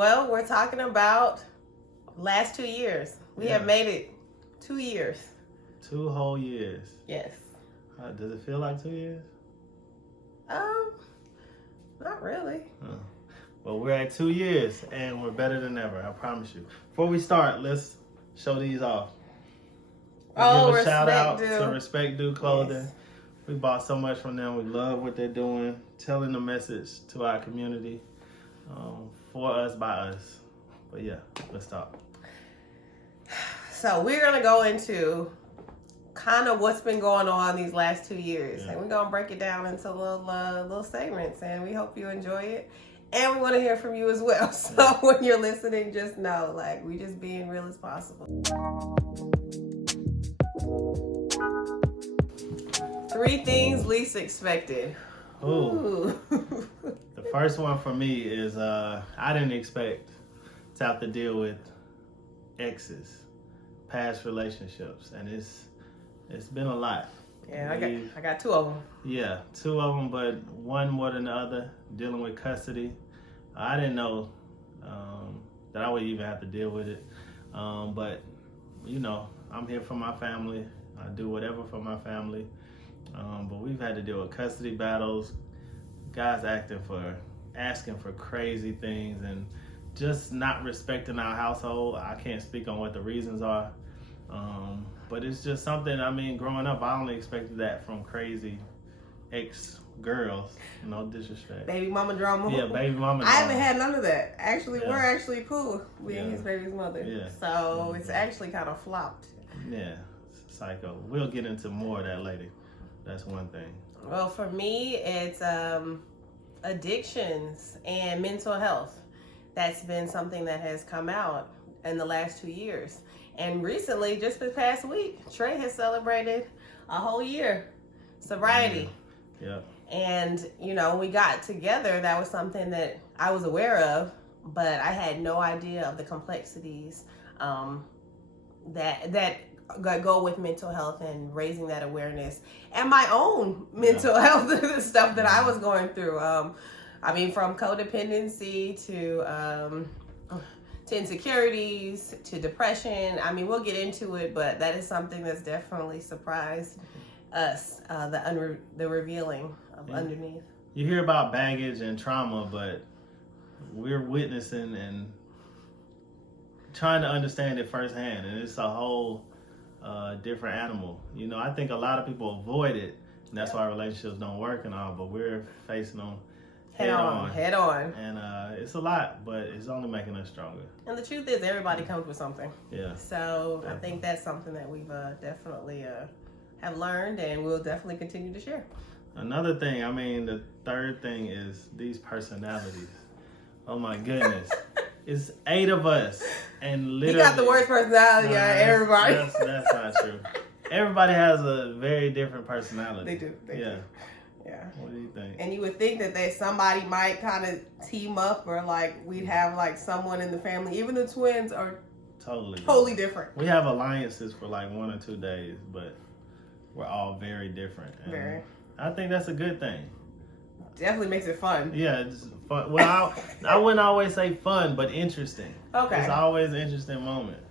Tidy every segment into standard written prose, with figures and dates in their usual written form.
Well, we're talking about last 2 years. We have made it 2 years. 2 whole years. Yes. Does it feel like 2 years? Not really. Well, we're at 2 years and we're better than ever. I promise you. Before we start, let's show these off. Give a shout out to Respect Due Clothing. Yes. We bought so much from them. We love what they're doing, telling the message to our community, for us, by us. But yeah, let's talk. So we're gonna go into kind of what's been going on these last 2 years, and we're gonna break it down into little segments, and we hope you enjoy it. And we want to hear from you as well. So when you're listening, just know, like, we just being real as possible. 3 things least expected. Ooh. The first one for me is I didn't expect to have to deal with exes, past relationships, and it's been a lot. Yeah, I got 2 of them. Yeah, 2 of them, but one more than the other. Dealing with custody, I didn't know that I would even have to deal with it. But you know, I'm here for my family. I do whatever for my family. But we've had to deal with custody battles, guys asking for crazy things, and just not respecting our household. I can't speak on what the reasons are. But it's just something, I mean, growing up, I only expected that from crazy ex-girls. No disrespect. Baby mama drama. Yeah, baby mama drama. I haven't had none of that. Actually, we're actually cool with his baby's mother. Yeah. So it's actually kind of flopped. Yeah, psycho. We'll get into more of that later. That's one thing. Well, for me, it's addictions and mental health. That's been something that has come out in the last 2 years. And recently, just this past week, Trey has celebrated a whole year sobriety. Yeah. And, you know, when we got together, that was something that I was aware of, but I had no idea of the complexities that go with mental health and raising that awareness, and my own mental health stuff that I was going through. I mean, from codependency to insecurities, to depression. I mean, we'll get into it, but that is something that's definitely surprised us, the revealing of underneath. You hear about baggage and trauma, but we're witnessing and trying to understand it firsthand, and it's a whole different animal. You know, I think a lot of people avoid it, and that's why relationships don't work and all, but we're facing them head on. And it's a lot, but it's only making us stronger. And the truth is, everybody comes with something. Yeah. So definitely. I think that's something that we've definitely have learned, and we'll definitely continue to share. Another thing, I mean, the third thing is these personalities. Oh my goodness. It's 8 of us, and literally... You got the worst personality out of everybody. That's not true. Everybody has a very different personality. They do. They do. Yeah. What do you think? And you would think that somebody might kind of team up, or like we'd have like someone in the family. Even the twins are totally different. We have alliances for like 1 or 2 days, but we're all very different. And very. I think that's a good thing. Definitely makes it fun. Yeah, it's fun. Well, I wouldn't always say fun, but interesting. Okay. It's always an interesting moment.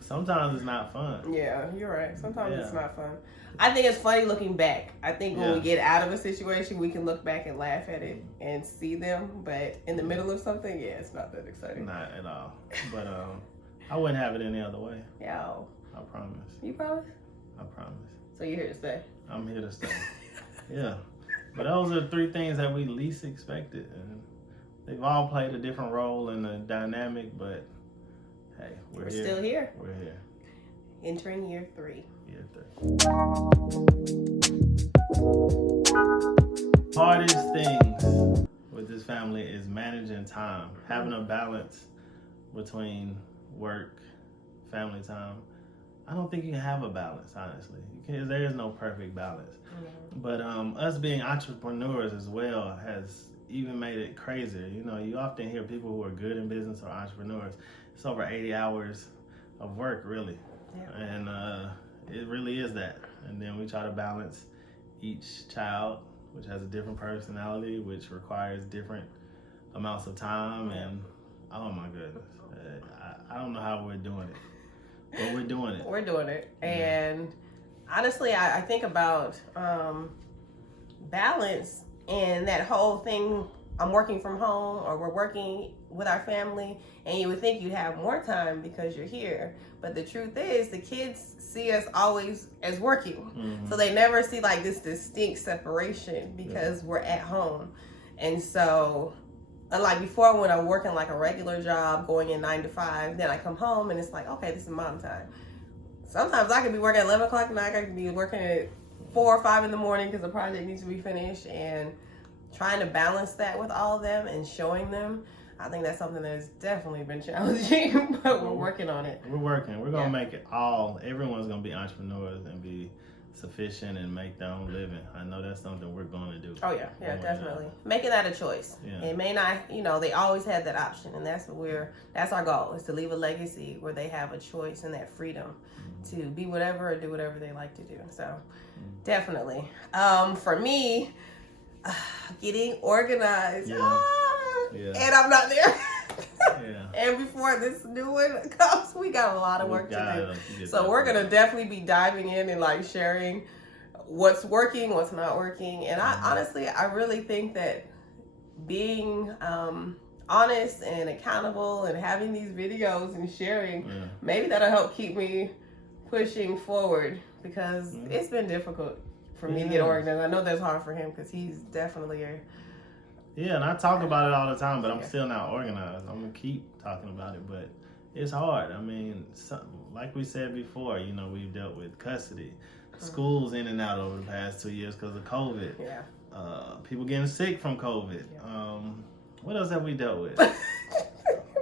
Sometimes it's not fun. Yeah, you're right. Sometimes it's not fun. I think it's funny looking back. I think when we get out of a situation, we can look back and laugh at it and see them. But in the middle of something, it's not that exciting. Not at all. But I wouldn't have it any other way. Yeah. I promise. You promise? I promise. So you're here to stay? I'm here to stay. Yeah. But those are 3 things that we least expected. And they've all played a different role in the dynamic, but hey, we're here. Still here. We're here. Entering year 3. Year 3. Hardest things with this family is managing time, having a balance between work, family time. I don't think you can have a balance, honestly. There is no perfect balance. Mm-hmm. But us being entrepreneurs as well has even made it crazier. You know, you often hear people who are good in business or entrepreneurs. It's over 80 hours of work, really. Yeah. And it really is that. And then we try to balance each child, which has a different personality, which requires different amounts of time and Oh my goodness. I don't know how we're doing it, but we're doing it. We're doing it. And honestly, I think about balance and that whole thing. I'm working from home, or we're working with our family, and you would think you'd have more time because you're here. But the truth is, the kids see us always as working. So they never see like this distinct separation because we're at home. And so, unlike before, when I'm working like a regular job, going in 9 to 5, then I come home and it's like, okay, this is mom time. Sometimes I could be working at 11 o'clock at night. I could be working at 4 or 5 in the morning because the project needs to be finished, and trying to balance that with all of them and showing them, I think that's something that's definitely been challenging, but we're working on it. We're working. We're going to make it all, everyone's going to be entrepreneurs and be sufficient and make their own living. I know that's something we're going to do. Oh yeah, definitely. Making that a choice. Yeah. It may not, they always had that option, and that's our goal, is to leave a legacy where they have a choice and that freedom to be whatever or do whatever they like to do. So definitely. For me, getting organized. And I'm not there. And before this new one comes, we got a lot of work to do. So we're going to definitely be diving in and like sharing what's working, what's not working. And I really think that being honest and accountable and having these videos and sharing, maybe that'll help keep me pushing forward, because it's been difficult for me to get organized. I know that's hard for him because he's definitely and I talk about it all the time, but I'm still not organized. I'm going to keep talking about it, but it's hard. I mean, like we said before, we've dealt with custody, schools in and out over the past 2 years because of COVID. People getting sick from COVID. What else have we dealt with?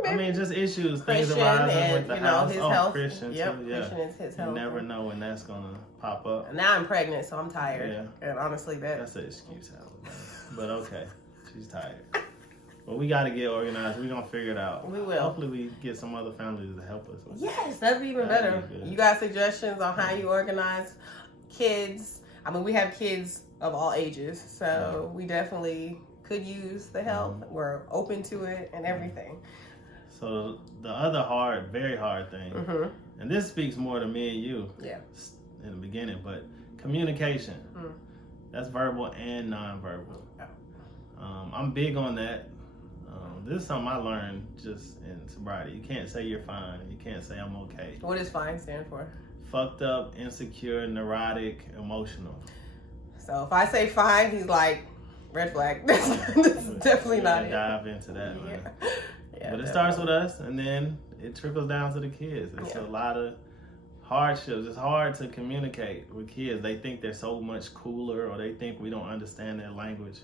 I mean, just issues, things arising with the house. His health. Christian too. Christian is his health. You never know when that's going to pop up. Now I'm pregnant, so I'm tired. And honestly, that's an excuse, but okay. She's tired. But we got to get organized. We're going to figure it out. We will. Hopefully we get some other families to help us. Yes, that'd be even better. You got suggestions on how you organize kids? I mean, we have kids of all ages, so we definitely could use the help. We're open to it and everything. So the other very hard thing, and this speaks more to me and you in the beginning, but communication. That's verbal and nonverbal. I'm big on that. This is something I learned just in sobriety. You can't say you're fine. You can't say I'm okay. What does FINE stand for? Fucked up, insecure, neurotic, emotional. So if I say fine, he's like, red flag. This is definitely not it. Dive into that, man. But it starts with us, and then it trickles down to the kids. It's a lot of hardships. It's hard to communicate with kids. They think they're so much cooler, or they think we don't understand their language.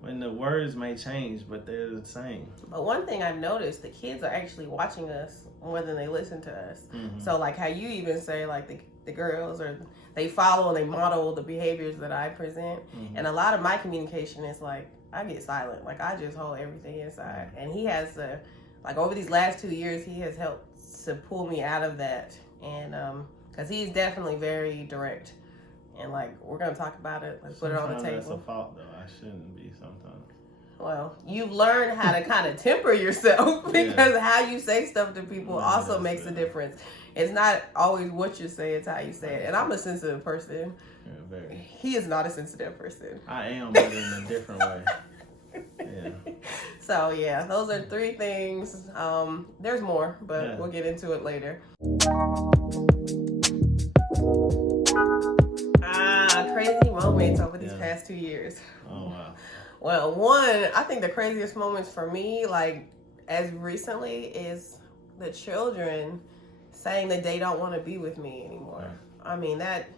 When the words may change, but they're the same. But one thing I've noticed, the kids are actually watching us more than they listen to us. So like how you even say, like the girls, or they follow and they model the behaviors that I present. And a lot of my communication is like, I get silent. Like I just hold everything inside. And he has to, like over these last 2 years, he has helped to pull me out of that. And because he's definitely very direct. And like, we're going to talk about it. Let's put it on the table. That's a fault though. I shouldn't be sometimes. Well, you've learned how to kind of temper yourself, because how you say stuff to people also makes a difference. It's not always what you say, it's how you say it. And I'm a sensitive person. Very. He is not a sensitive person. I am, but in a different way. So those are 3 things. There's more, but we'll get into it later. Crazy moments over these past 2 years. Oh wow. Well, one, I think the craziest moments for me, like as recently, is the children saying that they don't want to be with me anymore. I mean, that,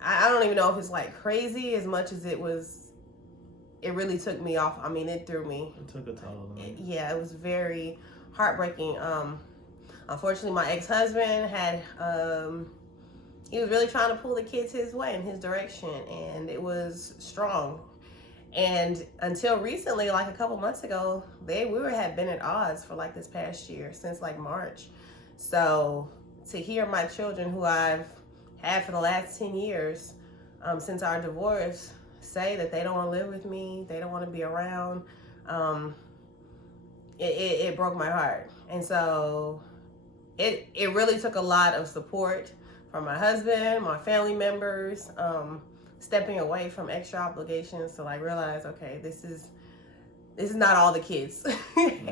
I don't even know if it's like crazy as much as it really took me off. I mean, it threw me. It took a toll on me. It was very heartbreaking. Unfortunately, my ex-husband had, he was really trying to pull the kids his way, in his direction, and it was strong. And until recently, like a couple months ago, we had been at odds for like this past year, since like March. So to hear my children, who I've had for the last 10 years, since our divorce, say that they don't want to live with me, they don't want to be around, it broke my heart. And so it really took a lot of support from my husband, my family members, stepping away from extra obligations to like realize, okay, this is not all the kids.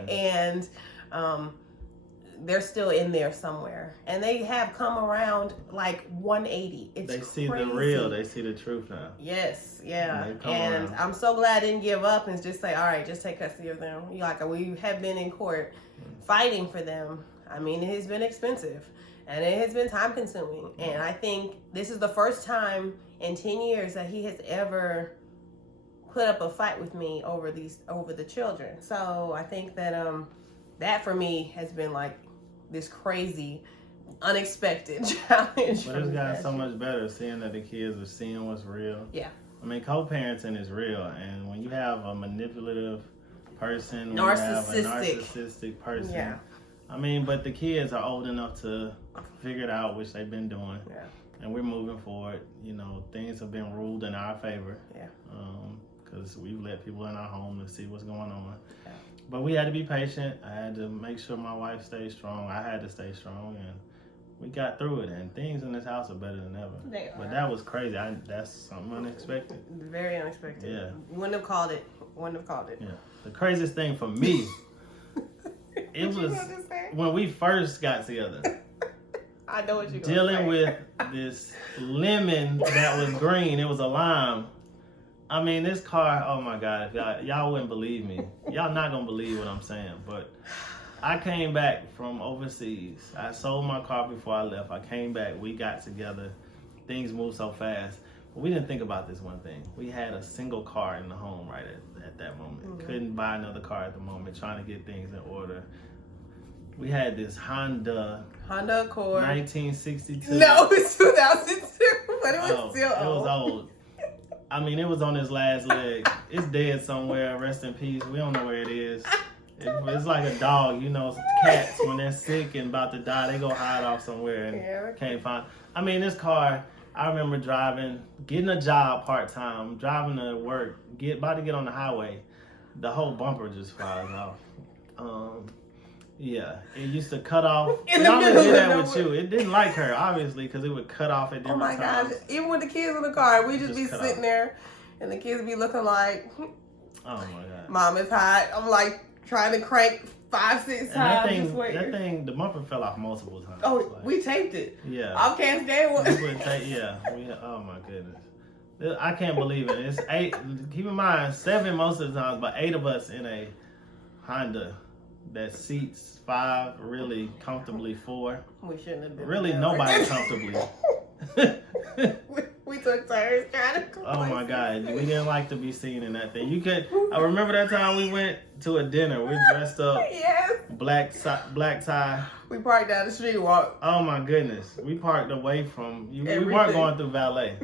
And they're still in there somewhere, and they have come around like 180. They see crazy. The real, they see the truth now. Yes, yeah. And around. I'm so glad I didn't give up and just say, all right, just take custody of them. Like, we have been in court fighting for them. I mean, it has been expensive and it has been time consuming. And I think this is the first time in 10 years that he has ever put up a fight with me over the children. So I think that that for me has been like this crazy, unexpected challenge. But it's gotten so much better seeing that the kids are seeing what's real. Yeah. I mean, co-parenting is real, and when you have a manipulative person, when narcissistic. you have a narcissistic person, yeah. I mean, but the kids are old enough to figure it out, which they've been doing. Yeah. And we're moving forward. You know, things have been ruled in our favor. Yeah. Because we've let people in our home to see what's going on. Yeah. But we had to be patient. I had to make sure my wife stayed strong. I had to stay strong, and we got through it. And things in this house are better than ever. They are. But that was crazy. That's something unexpected. Very unexpected. Yeah. Wouldn't have called it. Yeah. The craziest thing for me, it was when we first got together. I know what you're dealing with this lemon that was green. It was a lime. I mean, this car, oh my God, if y'all wouldn't believe me. Y'all not gonna believe what I'm saying, but I came back from overseas. I sold my car before I left. I came back, we got together. Things moved so fast. But we didn't think about this one thing. We had a single car in the home right at that moment. Mm-hmm. Couldn't buy another car at the moment, trying to get things in order. We had this Honda Accord. 1962. No, it's 2002, but it was still old. It was old. I mean, it was on its last leg. It's dead somewhere. Rest in peace. We don't know where it is. It's like a dog, you know, cats, when they're sick and about to die, they go hide off somewhere and can't find. I mean, this car, I remember driving, getting a job part-time, driving to work, about to get on the highway. The whole bumper just flies off. Yeah, it used to cut off. In the middle do that with you. It didn't like her, obviously, because it would cut off at different times. Oh my gosh! Even with the kids in the car, we just be sitting there, and the kids be looking like, "Oh my God, Mom is hot." I'm like trying to crank 5-6 times. That thing, the bumper fell off multiple times. Oh, like, we taped it. Yeah, I can't stand one. Oh my goodness, I can't believe it. It's 8. Keep in mind, 7 most of the times, but 8 of us in a Honda that seats 5, really comfortably 4. We shouldn't have been. Really, nobody comfortably. we took turns trying to. Oh my God, we didn't like to be seen in that thing. I remember that time we went to a dinner. We dressed up. Yes. Black tie. We parked down the street walk. Oh my goodness, we parked away from you. We weren't going through valet.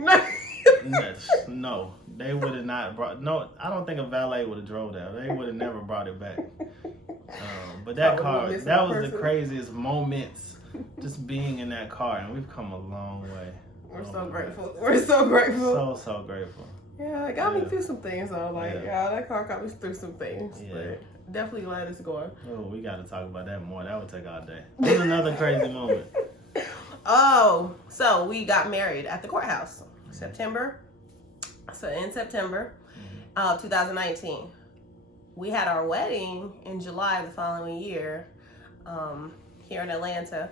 No, they would have not brought. No, I don't think a valet would have drove that. They would have never brought it back. But that car, that was the craziest moments, just being in that car, and we've come a long way. We're so grateful. We're so grateful. So grateful. Yeah, it got me through some things. So that car got me through some things. Yeah. But definitely glad it's going. Oh, we got to talk about that more. That would take all day. What's another crazy moment? Oh, so we got married at the courthouse, September. So in September, 2019. We had our wedding in July the following year, here in Atlanta.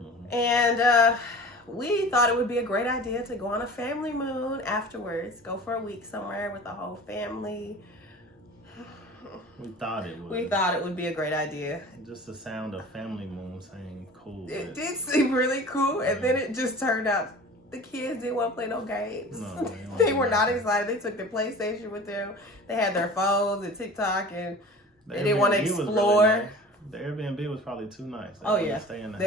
Mm-hmm. And we thought it would be a great idea to go on a family moon afterwards, go for a week somewhere with the whole family. We thought it would. We thought it would be a great idea. Just the sound of family moon saying cool. It did seem really cool, and then it just turned out the kids didn't want to play no games. No, they were not excited. They took their PlayStation with them. They had their phones and TikTok, and they didn't want to explore. Really nice. The Airbnb was probably too nice. They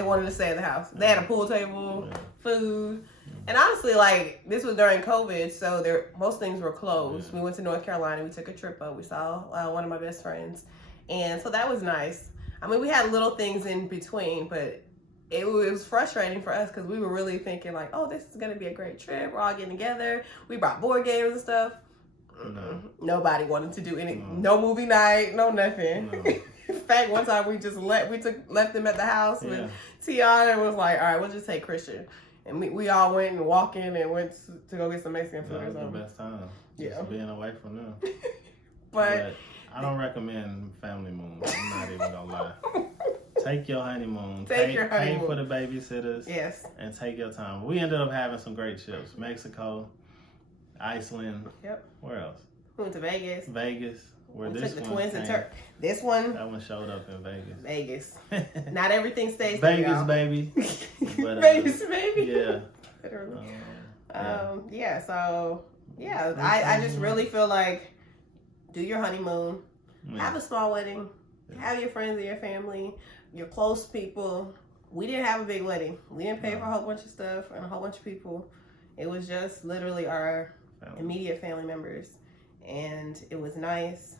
wanted to stay in the house. They had a pool table, food. And honestly, like, this was during COVID, so most things were closed. We went to North Carolina. We took a trip up. We saw one of my best friends. And so that was nice. I mean, we had little things in between, but it was frustrating for us because we were really thinking, like, oh, this is going to be a great trip. We're all getting together. We brought board games and stuff. No. Nobody wanted to do no movie night, no nothing. No. fact, one time we left them at the house with Tiana and was like, all right, we'll just take Christian. And we all went and walked in and went to go get some Mexican food or something. That was the best time. Just being away from them. but I don't recommend family moons. I'm not even gonna lie. Take your honeymoon. Pay for the babysitters. Yes. And take your time. We ended up having some great trips. Mexico, Iceland. Yep. Where else? We went to Vegas. Where we this took the one twins came. This one. That one showed up in Vegas. Not everything stays Vegas, baby. But, Vegas, baby. Yeah. Literally. So I just really feel like do your honeymoon, have a small wedding, have your friends and your family, your close people. We didn't have a big wedding. We didn't pay for a whole bunch of stuff and a whole bunch of people. It was just literally our immediate family members, and it was nice.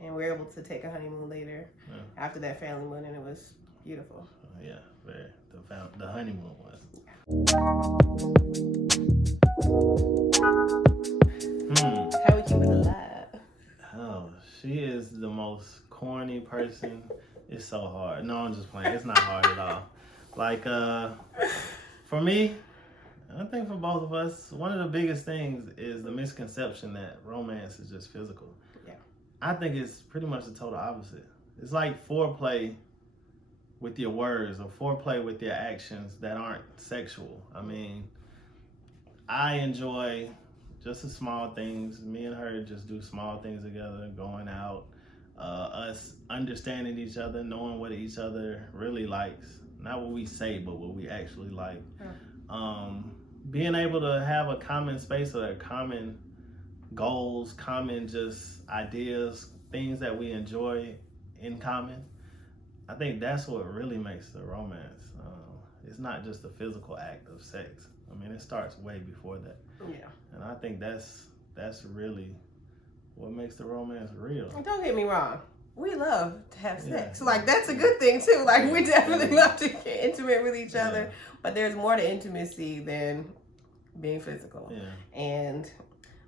And we were able to take a honeymoon later after that family moon, and it was beautiful. Yeah, very. The honeymoon was. How we keep it alive? Oh, she is the most corny person. It's so hard. No, I'm just playing. It's not hard at all. Like, for me, I think for both of us, one of the biggest things is the misconception that romance is just physical. Yeah. I think it's pretty much the total opposite. It's like foreplay with your words or foreplay with your actions that aren't sexual. I mean, I enjoy just the small things. Me and her just do small things together, going out, us understanding each other, knowing what each other really likes. Not what we say, but what we actually like. Being able to have a common space or common goals, common just ideas, things that we enjoy in common. I think that's what really makes the romance. It's not just the physical act of sex. I mean, it starts way before that. Yeah. And I think that's really what makes the romance real. Don't get me wrong. We love to have sex. Like, that's a good thing, too. Like, we definitely love to get intimate with each other. But there's more to intimacy than being physical. Yeah. And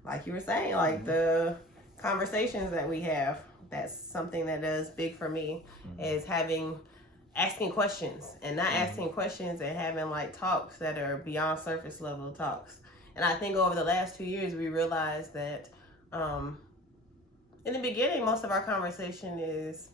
like you were saying, like the conversations that we have, that's something that does big for me, is asking questions and not asking questions and having like talks that are beyond surface level talks. And I think over the last 2 years, we realized that in the beginning, most of our conversation is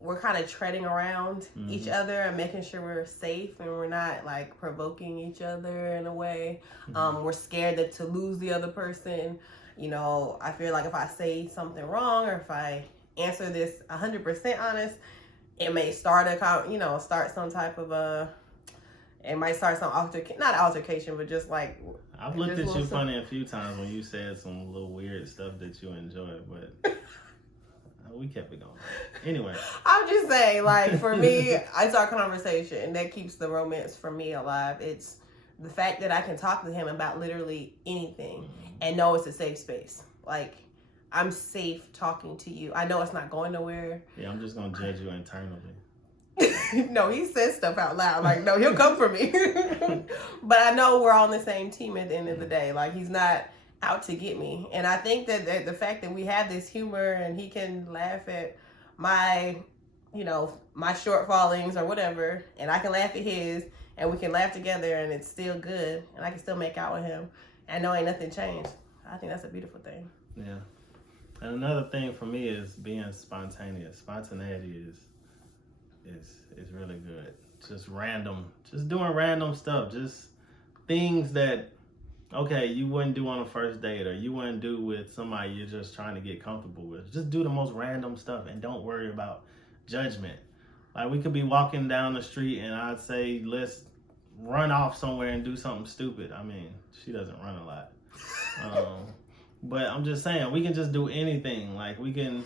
we're kind of treading around each other and making sure we're safe and we're not like provoking each other in a way. We're scared to lose the other person. You know, I feel like if I say something wrong or if I answer this 100% honest, it may start some type of it might start some not altercation, but just like I've looked at you funny a few times when you said some little weird stuff that you enjoy, but we kept it going. Anyway, I'm just saying, like, for me, it's our conversation that keeps the romance for me alive. It's the fact that I can talk to him about literally anything and know it's a safe space. Like, I'm safe talking to you. I know it's not going nowhere. Yeah, I'm just gonna judge you internally. No, he says stuff out loud. Like, no, he'll come for me. But I know we're on the same team at the end of the day. Like, he's not out to get me. And I think that the fact that we have this humor and he can laugh at my shortfallings or whatever, and I can laugh at his, and we can laugh together and it's still good, and I can still make out with him and know ain't nothing changed. I think that's a beautiful thing. Yeah. And another thing for me is being spontaneous. Spontaneity is really good. Just doing random stuff. Just things that, okay, you wouldn't do on a first date or you wouldn't do with somebody you're just trying to get comfortable with. Just do the most random stuff and don't worry about judgment. Like, we could be walking down the street and I'd say, let's run off somewhere and do something stupid. I mean, she doesn't run a lot. But I'm just saying, we can just do anything. Like, we can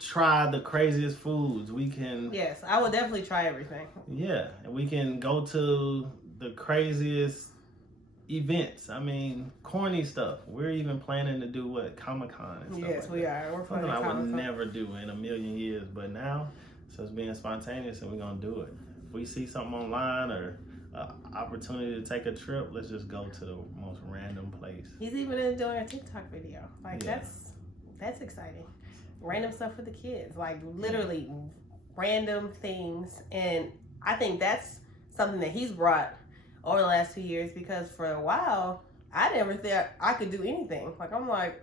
try the craziest foods. We can... Yes, I will definitely try everything. Yeah, and we can go to the craziest events. I mean, corny stuff. We're even planning to do Comic-Con and stuff. Yes, we are. We're something I would never do in a million years, but now it's just being spontaneous and we're gonna do it. If we see something online or opportunity to take a trip, let's just go to the most random place. He's even doing a TikTok video. Like, that's exciting. random stuff for the kids, like literally random things. And I think that's something that he's brought over the last 2 years, because for a while I never thought I could do anything. Like, I'm like,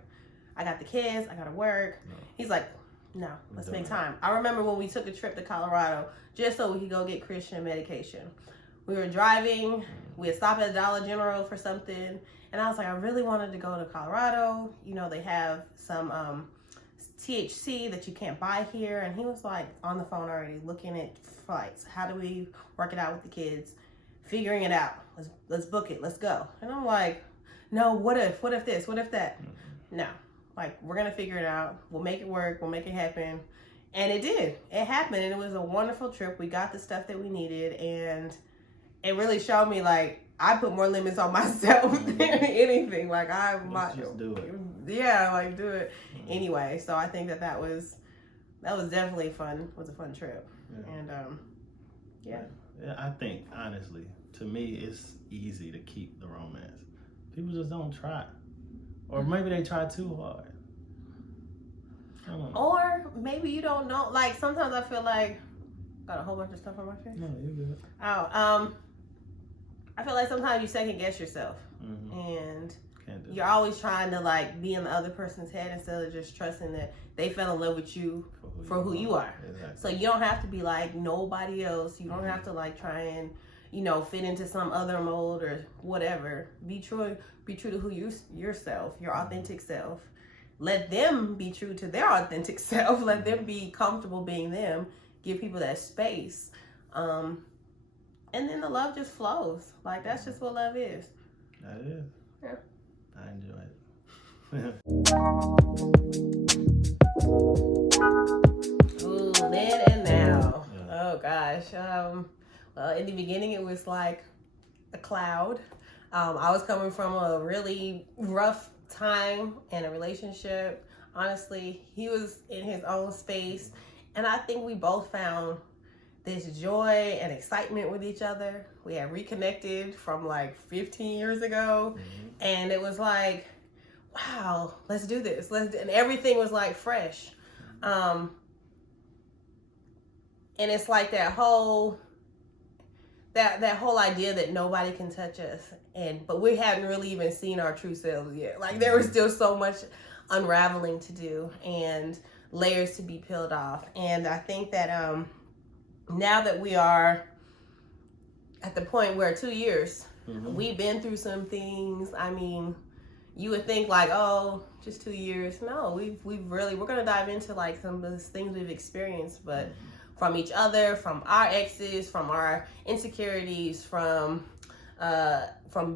I got the kids, I gotta work. No. He's like, no, let's Doing make time. I remember when we took a trip to Colorado just so we could go get Christian medication. We were driving, we had stopped at Dollar General for something, and I was like, I really wanted to go to Colorado. You know, they have some THC that you can't buy here. And he was like on the phone already looking at flights. How do we work it out with the kids? Figuring it out. Let's book it. Let's go. And I'm like, no, what if this? What if that? No. Like, we're going to figure it out. We'll make it work. We'll make it happen. And it did. It happened. And it was a wonderful trip. We got the stuff that we needed. And it really showed me, like, I put more limits on myself than anything. Like, Let's just do it. Yeah, like, do it anyway. So I think that was definitely fun. It was a fun trip. Yeah. And, yeah. Yeah, I think, honestly, to me, it's easy to keep the romance. People just don't try. Or maybe they try too hard. I don't know. Or maybe you don't know. Like, sometimes I feel like, got a whole bunch of stuff on my face. No, you're good. Oh, I feel like sometimes you second guess yourself. Mm-hmm. And Can't do you're always trying to, like, be in the other person's head instead of just trusting that they fell in love with you for who you are. Exactly. So you don't have to be like nobody else. You don't have to, like, try and, you know, fit into some other mold or whatever. Be true to who yourself, your authentic self. Let them be true to their authentic self. Let them be comfortable being them. Give people that space. And then the love just flows. Like, that's just what love is. That is. Yeah. I enjoy it. Ooh, then and now. Yeah. Oh gosh. Well, in the beginning it was like a cloud. I was coming from a really rough time in a relationship. Honestly, he was in his own space, and I think we both found this joy and excitement with each other. We had reconnected from like 15 years ago, and it was like, wow, let's do this. And everything was like fresh. And it's like that whole idea that nobody can touch us, but we hadn't really even seen our true selves yet. Like, there was still so much unraveling to do and layers to be peeled off. And I think that now that we are at the point where 2 years, we've been through some things. I mean, you would think like, oh, just 2 years. No, we're going to dive into like some of the things we've experienced, but from each other, from our exes, from our insecurities, from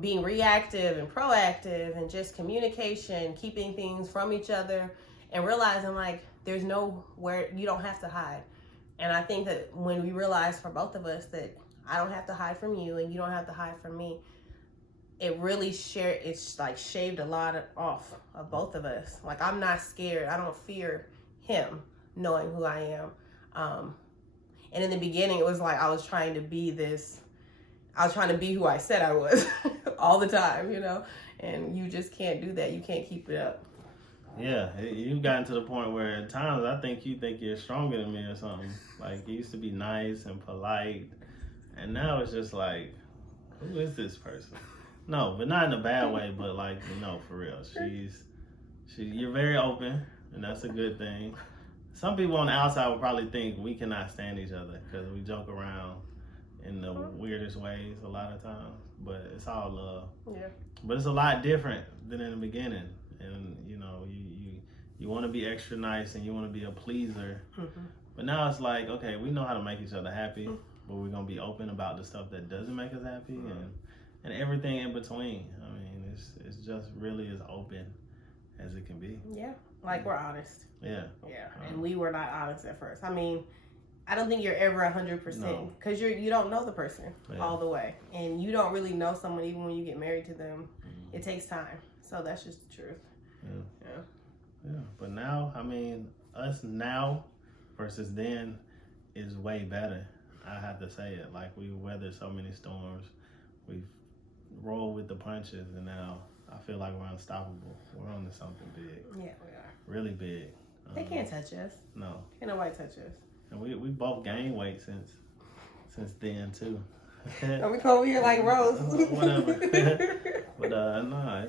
being reactive and proactive, and just communication, keeping things from each other, and realizing like there's nowhere, you don't have to hide. And I think that when we realize for both of us that I don't have to hide from you and you don't have to hide from me, it really shaved a lot off of both of us. Like, I'm not scared. I don't fear him knowing who I am. And in the beginning, it was like I was trying to be who I said I was all the time, you know? And you just can't do that. You can't keep it up. Yeah, you've gotten to the point where at times I think you think you're stronger than me or something. Like, you used to be nice and polite, and now it's just like, who is this person? No, but not in a bad way, but like, no, for real. You're very open, and that's a good thing. Some people on the outside would probably think we cannot stand each other because we joke around in the weirdest ways a lot of times, but it's all love. Yeah. But it's a lot different than in the beginning, and you know, you want to be extra nice and you want to be a pleaser, but now it's like, okay, we know how to make each other happy, but we're gonna be open about the stuff that doesn't make us happy, and everything in between. I mean, it's just really as open as it can be. Yeah, like we're honest. Yeah. Yeah, and we were not honest at first. I mean, I don't think you're ever 100% because you don't know the person all the way, and you don't really know someone even when you get married to them. It takes time, so that's just the truth. Yeah, but now, I mean, us now versus then is way better. I have to say it. Like, we weathered so many storms, we've rolled with the punches, and now I feel like we're unstoppable. We're on to something big. Yeah, we are. Really big. They can't touch us. No. Can't nobody touch us. And we both gained weight since then too. Are we come over here like Rose? Whatever. But no,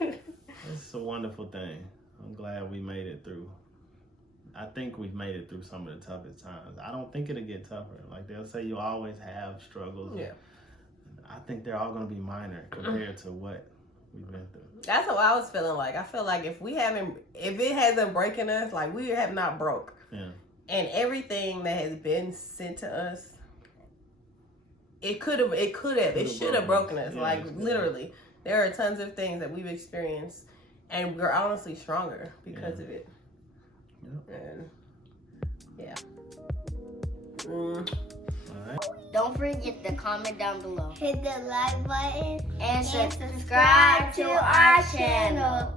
it's a wonderful thing. I'm glad we made it through. I think we've made it through some of the toughest times. I don't think it'll get tougher. Like they'll say, you always have struggles. Yeah. I think they're all going to be minor compared to what we've been through. That's what I was feeling like. I feel like if it hasn't breaking us, like we have not broke. Yeah. And everything that has been sent to us, it should have broken us. Yeah, like literally, there are tons of things that we've experienced, and we're honestly stronger because of it. Yeah. And yeah. All right. Don't forget to comment down below. Hit the like button And subscribe to our channel.